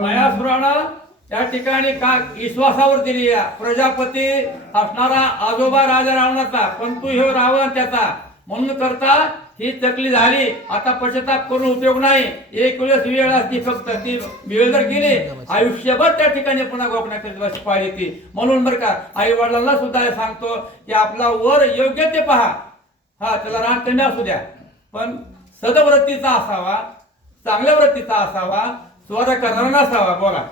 मयासुरानं त्या ठिकाणी का विश्वासावर दिली प्रजापती असणारा आजोबा राजा रावणाचा, पण तू हे रावण त्याचा म्हणून करता ही चकली झाली. आता पश्चाताप करून उपयोग नाही. एक वेळ असती फक्त, ती वेळ जर गेली आयुष्यभर त्या ठिकाणी पुन्हा गोपण्याची पाहिजे ती. म्हणून बरं का आई वडिलांना सुद्धा सांगतो की आपला वर योग्य ते पहा. हा त्याला रान कमी असू द्या, पण सदवृत्तीचा असावा, चांगल्या वृत्तीचा असावा, स्वर करणारा नसावा. बोला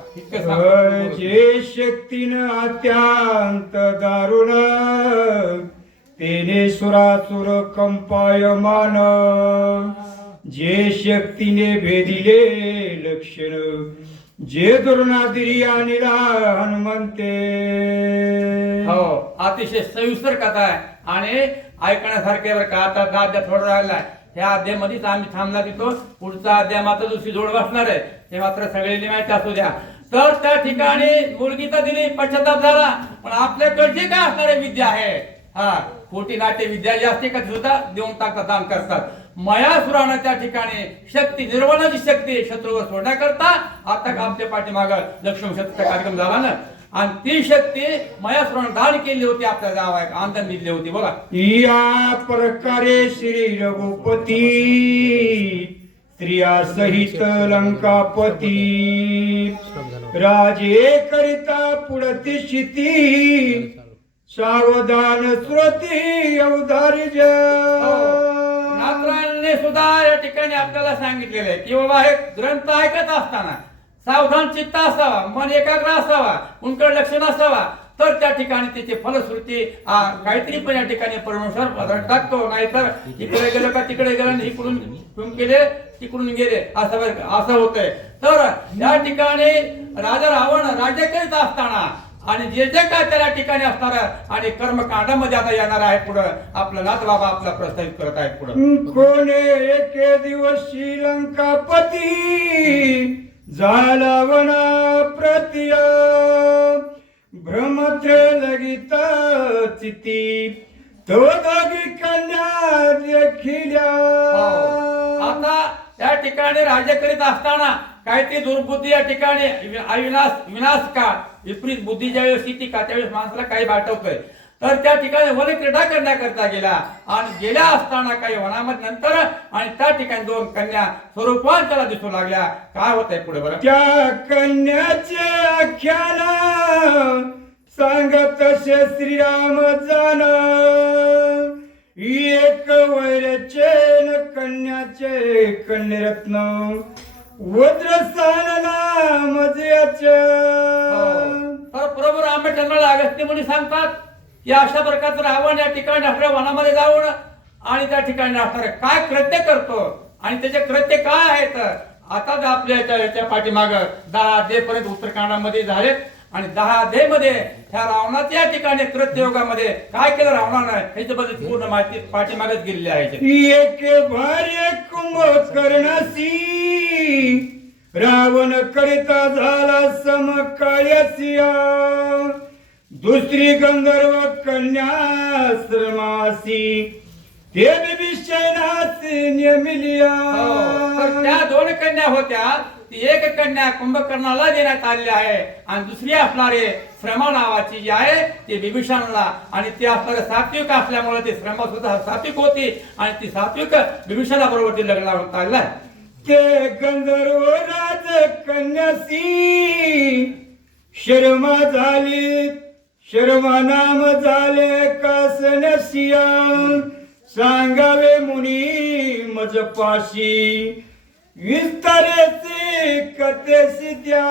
जे शक्तीनं अत्यंत दारुण तेने सुरासुर कंपायमान, जे शक्तीने भेदिले लक्षण, जे दुर्नादिरी आणि हनुमंते. हो, अतिशय सविस्तर कथा आहे आणि ऐकण्यासारखे बरं का. आता अध्याय थोडा राहिलाय, ह्या अध्यायामध्येच आम्ही थांबला तिथं. पुढचा अध्याय मात्र दुसरी जोड बसणार आहे, हे मात्र सगळ्यांनी माहिती असू द्या. तर त्या ठिकाणी मुलगी तर दिली, पश्चाताप झाला, पण आपल्याकडची काय असणारी विद्या आहे, हा खोटी नाट्य विद्या जी असते का सुद्धा देऊन टाकतात, दान करतात. मयासुरानं त्या ठिकाणी शक्ती, निर्वाणाची शक्ती शत्रूवर सोडण्याकरता आता आपल्या पाठीमाग लक्ष्मण शत्रूचा कार्यक्रम झाला ना, आणि ती शक्ती मयासुरानं दान केली होती, आपल्या गावात आंदन दिली होती. बघा या प्रकारे श्री रघुपती स्त्रिया सहित लंकापती राजे करिता पुढती शिती, सावधान श्रुती अवधारी नाथरायणने सुद्धा या ठिकाणी आपल्याला सांगितलेलं आहे की बाबा हे ग्रंथ ऐकत असताना सावधान चित्त असावा, मन एकाग्र असावा, कुणकडे लक्ष नसावा, तर त्या ठिकाणी त्याची फलश्रुती काहीतरी पण या ठिकाणी परमेश्वर टाकतो. नाहीतर इकडे गेलं का तिकडे गेलं, इकडून गेले तिकडून गेले, असं होतंय. तर या ठिकाणी राजा रावण राज्य करीत असताना आणि जे जे काय त्या ठिकाणी असणार आणि कर्मकांडामध्ये आता येणार आहे पुढं, आपला नाथ बाबा आपला प्रस्तावित करत आहेत पुढं. कोणे एके दिवस श्रीलंकापती झाला वना प्रतिय, भ्रमत्र लगित चिती तो दोघी कन्या देखिल्या. आता त्या ठिकाणी राज्य करीत असताना काहीतरी दुर्बुद्धी या ठिकाणी विनाश का विपरीत बुद्धी ज्यावेळेस येते का त्यावेळेस माणसाला काही वाटवतोय. तर त्या ठिकाणी वन क्रीडा करण्याकरता गेला आणि गेल्या असताना काही वनामध्ये नंतर आणि त्या ठिकाणी दोन कन्या स्वरूपात त्याला दिसू लागल्या. काय होत आहे पुढे बरं, त्या कन्याचे आख्यान सांगत श्रीराम जाण, एक वैरचेन कन्याचे कन्यरत्न वज्रस्थान नाम जयाचे. प्रभू रामचंद्राला अगस्त्य मुनी सांगतात की अशा प्रकारचं रावण या ठिकाणी असणाऱ्या वनामध्ये जाऊन आणि त्या ठिकाणी असणारे काय कृत्य करतो आणि त्याचे कृत्य काय आहेत. आता आपल्या याच्या पाठीमाग 10 अध्याय पर्यंत उत्तरकांडामध्ये झालेत आणि 10 अध्याय मध्ये ह्या रावणाच्या या ठिकाणी कृत्ययोगामध्ये काय केलं रावणानं ह्याच्याबद्दल पूर्ण माहिती पाठीमागच गेलेली आहे. एक भार्य कुंभकर्णासी रावण करिता झाला समकाळ्यासिया, दुसरी गंधर्व कन्या श्रमासी ते विषयनासी नेमिलिया. त्या 2 कन्या होत्या, ती एक कन्या कुंभकर्णाला देण्यात आलेली आहे आणि दुसरी असणारे श्रमा नावाची जी आहे ती विभीषणाला, आणि ती असणारे सात्विक असल्यामुळे ती श्रमा सुद्धा सात्विक होती आणि ती सात्विक विभीषणाबरोबर ती लग्न होत आलेला. ते गंधर्व राज कन्यासी शर्मा झाली, शर्मा नाम झाले कासनसिया, सांगावे मुनी मजपाशी विस्तारेचे कथेसी द्या.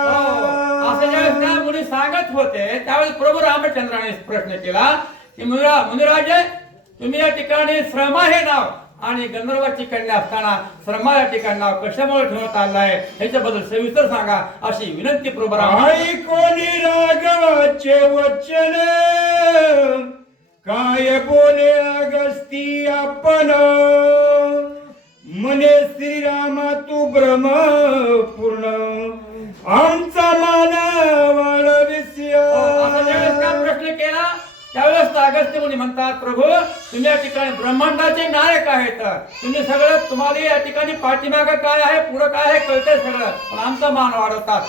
असं ज्यावेळेस त्या मुनी सांगत होते त्यावेळेस प्रभू रामचंद्राने प्रश्न केला की मुनिराज, तुम्ही या ठिकाणी श्रमा हे नाव आणि गंधर्वाची कन्या असताना श्रमा या ठिकाणी नाव कशामुळे ठेवण्यात आलं आहे ह्याच्याबद्दल सविस्तर सांगा, अशी विनंती प्रभू कोणी राघवाचे वचन काय बोले अगस्ती आपण, मने श्रीरामा तू ब्रह्म पूर्ण आमचा मान वाळविसिया. प्रश्न केला त्यावेळेस अगस्त्य मुनी म्हणतात, प्रभू तुम्ही या ठिकाणी ब्रह्मांडाचे नायक आहेत, तुम्ही सगळं तुम्हाला या ठिकाणी पाठीमागं काय आहे पुढं काय आहे कळतंय सगळं, पण आमचा मान वाढवतात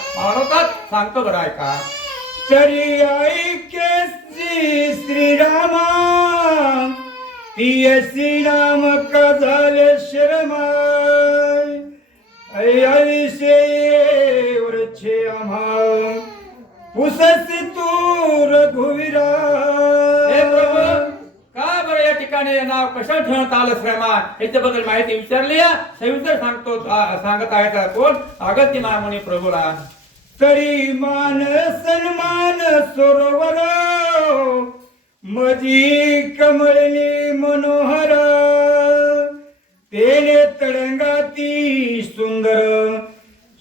सांगतो बरं ऐका. तरी ऐके श्रीरामा ती श्रीराम का झाले शर्मा ऐसे वरचे आम्हा पुससी तू रघुवीरा. हे प्रभू का बरं या ठिकाणी हे नाव कशाला ठेवण्यात आलं श्रमा, याच्याबद्दल माहिती विचारली या सविस्तर सांगत आहेत कोण, अगस्त्य महामुनी प्रभूला. तरी मान सन्मान सरोवर मजी कमळनी मनोहर तेने तडंगाती सुंदर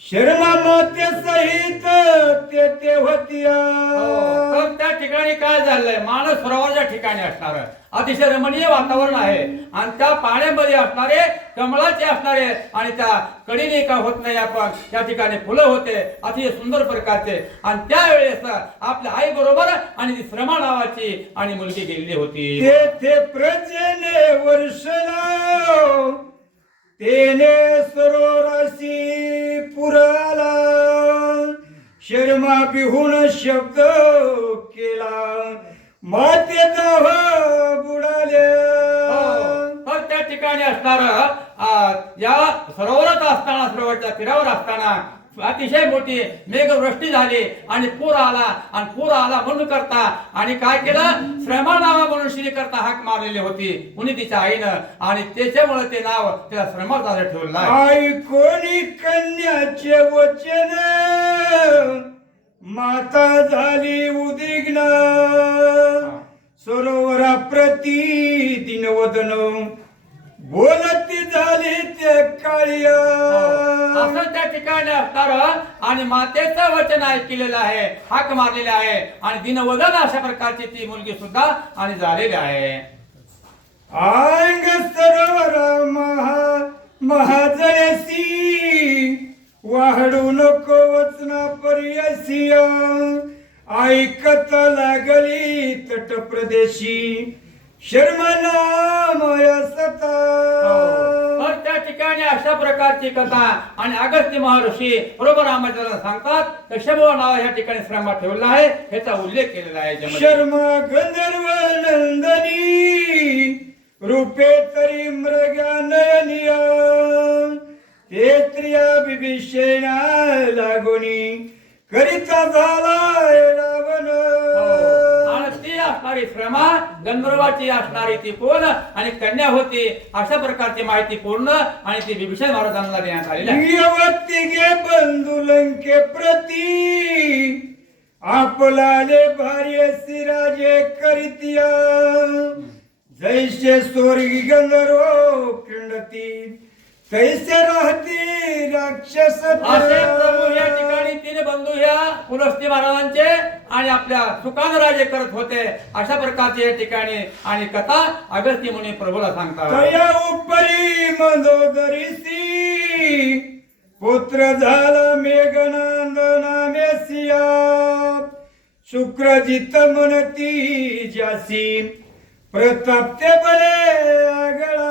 शर्मा मोत्य सहित ते होतिया. तर त्या ठिकाणी काय झालंय, मानस सरोवराच्या ठिकाणी असणार अतिशय रमणीय वातावरण आहे आणि त्या पाण्यामध्ये असणारे कमळाचे असणारे आणि त्या कडीने का होत नाही आपण त्या ठिकाणी फुलं होते अतिशय सुंदर प्रकारचे. आणि त्यावेळेस आपल्या आई बरोबर आणि ती श्रमा नावाची आणि मुलगी गेलेली होती. ते प्रजेने वर्षला तेने सरोवराशी पुराला शर्मा बिहून शब्द केला मातेचा बुडाले. तर त्या ठिकाणी असणार या सरोवरात असताना सरोवरच्या तीरावर असताना अतिशय मोठी मेघवृष्टी झाली आणि पूर आला म्हणून करता आणि काय केलं, श्रमा नावा म्हणून श्री करता हाक मारलेली होती कुणी तिच्या आईनं आणि त्याच्यामुळे ते नाव तिला श्रमा ठेवलं. आई कोणी कन्याचे वचन माता झाली उद्विग्न सरोवरा प्रती दिनवदन बोलती झाली ते काळिया. असं त्या ठिकाणी असणार आणि मातेचं वचन ऐकलेलं आहे, हाक मारलेले आहे आणि दिनवदन अशा प्रकारची ती मुलगी सुद्धा आणि झालेली आहे. अंग सरोवर महाजळसी वाहडू नको वचना पर्यसिया ऐकत लागली तट प्रदेशी शर्मा नामय सता. तर त्या ठिकाणी अशा प्रकारची कथा आणि अगस्त्य महर्षी बरोबर रामाचंद्र सांगतात कश्यप नाव या ठिकाणी श्रमा ठेवला आहे ह्याचा उल्लेख केलेला आहे. शर्मा गंधर्व नंदनी रूपे तरी मृगा नयनिया ते स्त्रिया बिभीषणा लागोनी करिता झाला रावण. आणि ती असणारी श्रमा गंधर्वाची असणारी ती कोण आणि कन्या होती अशा प्रकारची माहिती पूर्ण आणि ती विभीषण महाराजांना देण्यात आलेली आहे. यवतिगे बंधू लंके प्रती आपलाले भार्य सिराजे करितिया जैसे स्वर्गी गंधर्व खंडती तैसे राहती राक्षस. असे प्रभू या ठिकाणी तीन बंधू ह्या पुलस्त्य महाराजांचे आणि आपल्या सुखान राजे करत होते अशा प्रकारचे या ठिकाणी आणि कथा अगस्त्य मुनी प्रभूला सांगतात. तया उपरी मंदोदरीसी पुत्र झाला मेघनांद नामेसिया शुक्रजित म्हणती जासी प्रताप ते बळे आगळा.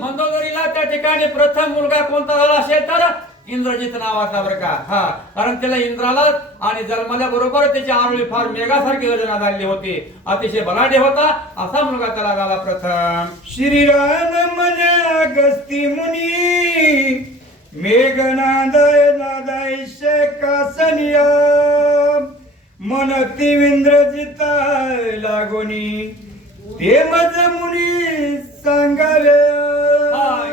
मंदोदरीला त्या ठिकाणी प्रथम मुलगा कोणता झाला असेल तर इंद्रजित नावाचा बरं का. कारण त्याला इंद्राला आणि जन्मल्या बरोबर त्याची आरोळी फार मेघासारखी योजना झाली होती, अतिशय बलाढ्य होता असा मुलगा त्याला झाला प्रथम. श्रीराम म्हणे अगस्ती मुनी मेघनाद नादायशे कासनिया मनती इंद्रजिता लागोनी ते मज मुनी सांगावे.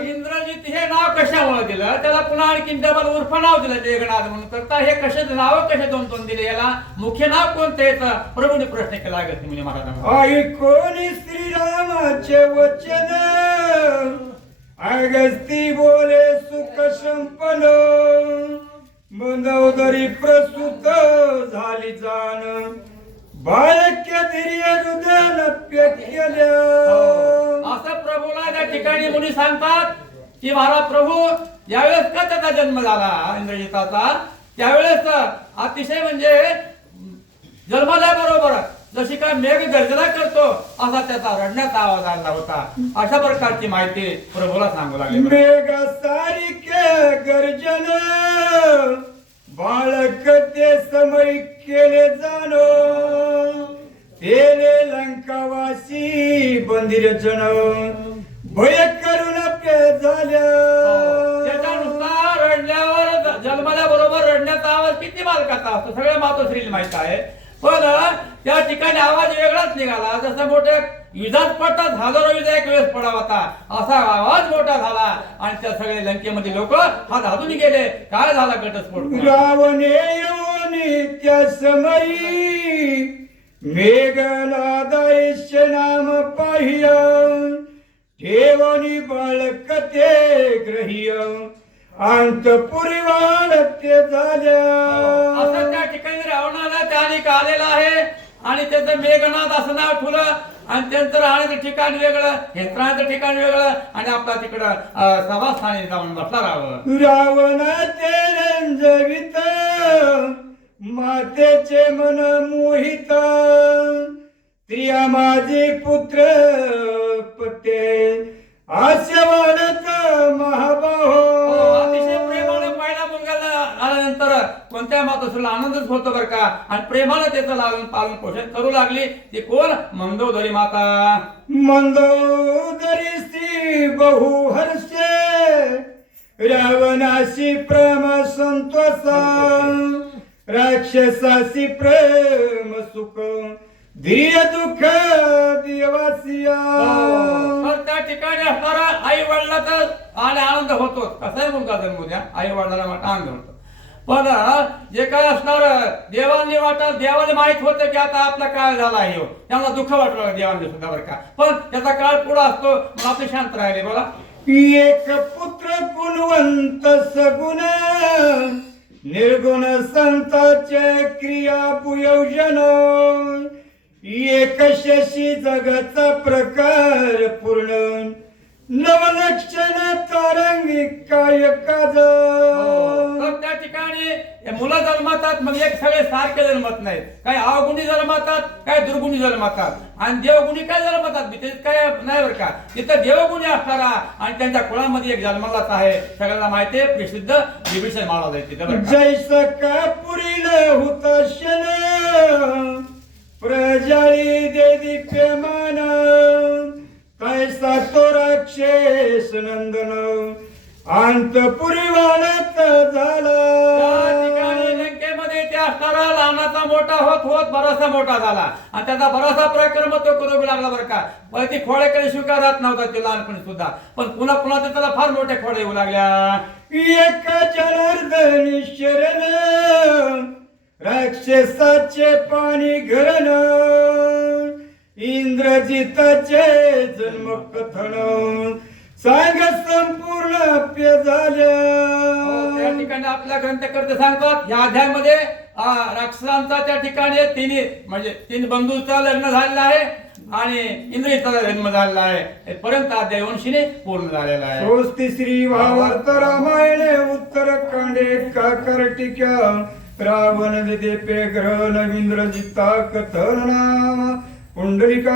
इंद्रजित हे नाव कशामुळे दिलं त्याला पुन्हा आणखी डबल उर्फ नाव दिलं मेघनाद म्हणून करता. हे कशाचे नाव कसे दोन दोन दिले, याला मुख्य नाव कोणते याचा प्रभूने प्रश्न केला अगस्त्य मुनी महाराजांना. आई कोणी श्रीरामाचे वचन अगस्ती बोले सुख संपन मंदोदरी प्रसूत झाली जाण बाळक्य धीर्य हृदय केल्या. असं प्रभूला त्या ठिकाणी मुनी सांगतात की महाराज प्रभू ज्यावेळेस का त्याचा जन्म झाला इंद्रजिताचा त्यावेळेस अतिशय म्हणजे जन्माल्याबरोबर जशी काय मेघ गर्जना करतो असा त्याचा रडण्याचा आवाज आला होता. अशा प्रकारची माहिती प्रभूला सांगू लागली. मेघासारिखे गर्जन बाळक ते समय केले जाणो तेले लंकावासी बंदिर जन भय करून पे झाल्या. त्याच्यानुसार रडल्यावर जन्मल्याबरोबर रडण्याचा आवाज किती बालकाचा असतो सगळ्या मातोश्रीला माहित आहे. पण त्या ठिकाणी आवाज वेगळाच निघाला. जसं मोठे युद्धात पडतात हजारो युद्ध एक वेळेस पडावा होता असा आवाज मोठा झाला आणि त्या सगळे लंकेमध्ये लोक हात हातून गेले. काय झाला घटस्फोट. रावणे येऊन त्या समयी मेघनादायस्य नाम पाह्य ठेवणी बाळक ते ग्रह्य अंतपुरी वाढते झाल्या. असं त्या ठिकाणी रावणाला त्याने आलेला आहे आणि त्याचं मेघनाद असं नाव ठेवलं आणि त्यांचं राहण्याचं ठिकाण वेगळं हेत्राचं ठिकाण वेगळं आणि आपला तिकडं सभास्थानी जाऊन बसला राहावं. रावण ते रंजवित मातेचे मन मोहित स्त्रिया माझे पुत्र पते आशा वाढत महाबाहो. अतिशय प्रेमाने पहिला मुलगा आल्यानंतर कोणत्या मातोश्रीला आनंदच होतो बरं का आणि प्रेमाने त्याचं लालन पालन पोषण करू लागली. ती कोण मंदोदरी माता. मंदोदरी स्त्री बहु हर्षे रावणाशी प्रेम संतोष राक्षसाशी प्रेम सुख धीर दुःख देवासिया. तर त्या ठिकाणी असणारा आई वडिलाचा आणि आनंद होतो. कसाही मुलगा जन्मू द्या आई वडिलाला आनंद होतो. पण जे काय असणार देवांनी वाटत देवाला माहित होतं की आता आपला काळ झाला आहे त्यांना दुःख वाटलं देवांनी सुद्धा बरं का. पण त्याचा काळ पुढे असतो मग आपले शांत राहिले. बोला. एक पुत्र गुणवंत सगुण निर्गुण संताचे क्रिया पुयोजन एक शशी जगाचा प्रकार पूर्ण नवलक्षण तारंगी काय काज. तर त्या ठिकाणी मुलं जन्मतात मग एक सगळे सारखे जन्मत नाहीत. काही अवगुणी जन्मतात काही दुर्गुणी जन्मतात आणि देवगुणी काय जन्मतात काय नाही बरं का. तिथं देवगुणी असणारा आणि त्यांच्या कुळामध्ये एक जन्मलाच आहे सगळ्यांना माहिती आहे. प्रसिद्ध विभीषण महाराज आहे तिथं. जैस का पुरील हुताशन प्रजाळी दे दिप्यमान कैसा तो राक्षस नंदन अंतपुरी वाढत झाला. लंकेमध्ये ते असणारा लहानाचा मोठा होत होत बराचसा मोठा झाला आणि त्याचा बराचसा पराक्रम तो करू लागला बरं का. पण ती खोड्याकडे स्वीकारत नव्हता ते लहानपणी सुद्धा. पण पुन्हा पुन्हा त्याला फार मोठ्या खोड्या येऊ लागल्या. एक जनार्दनी शरण राक्षसाचे पाणी घरण इंद्रजिताचे जन्म कथन सांग संपूर्ण प्य झाल्या. त्या ठिकाणी आपल्या ग्रंथकर्ते सांगतात या अध्यायामध्ये राक्षसांचा त्या ठिकाणी तीन बंधूचं लग्न झालेलं आहे आणि इंद्रियाचा जन्म झालेला आहे पर्यंत अध्याय 80 पूर्ण झालेला आहे. स्वस्ति श्री भावार्थ रामायणे उत्तरकांडे काकर्टिक्या रावण दिदे ग्रह नवींद्रजिता कथन नाम पुंडलिका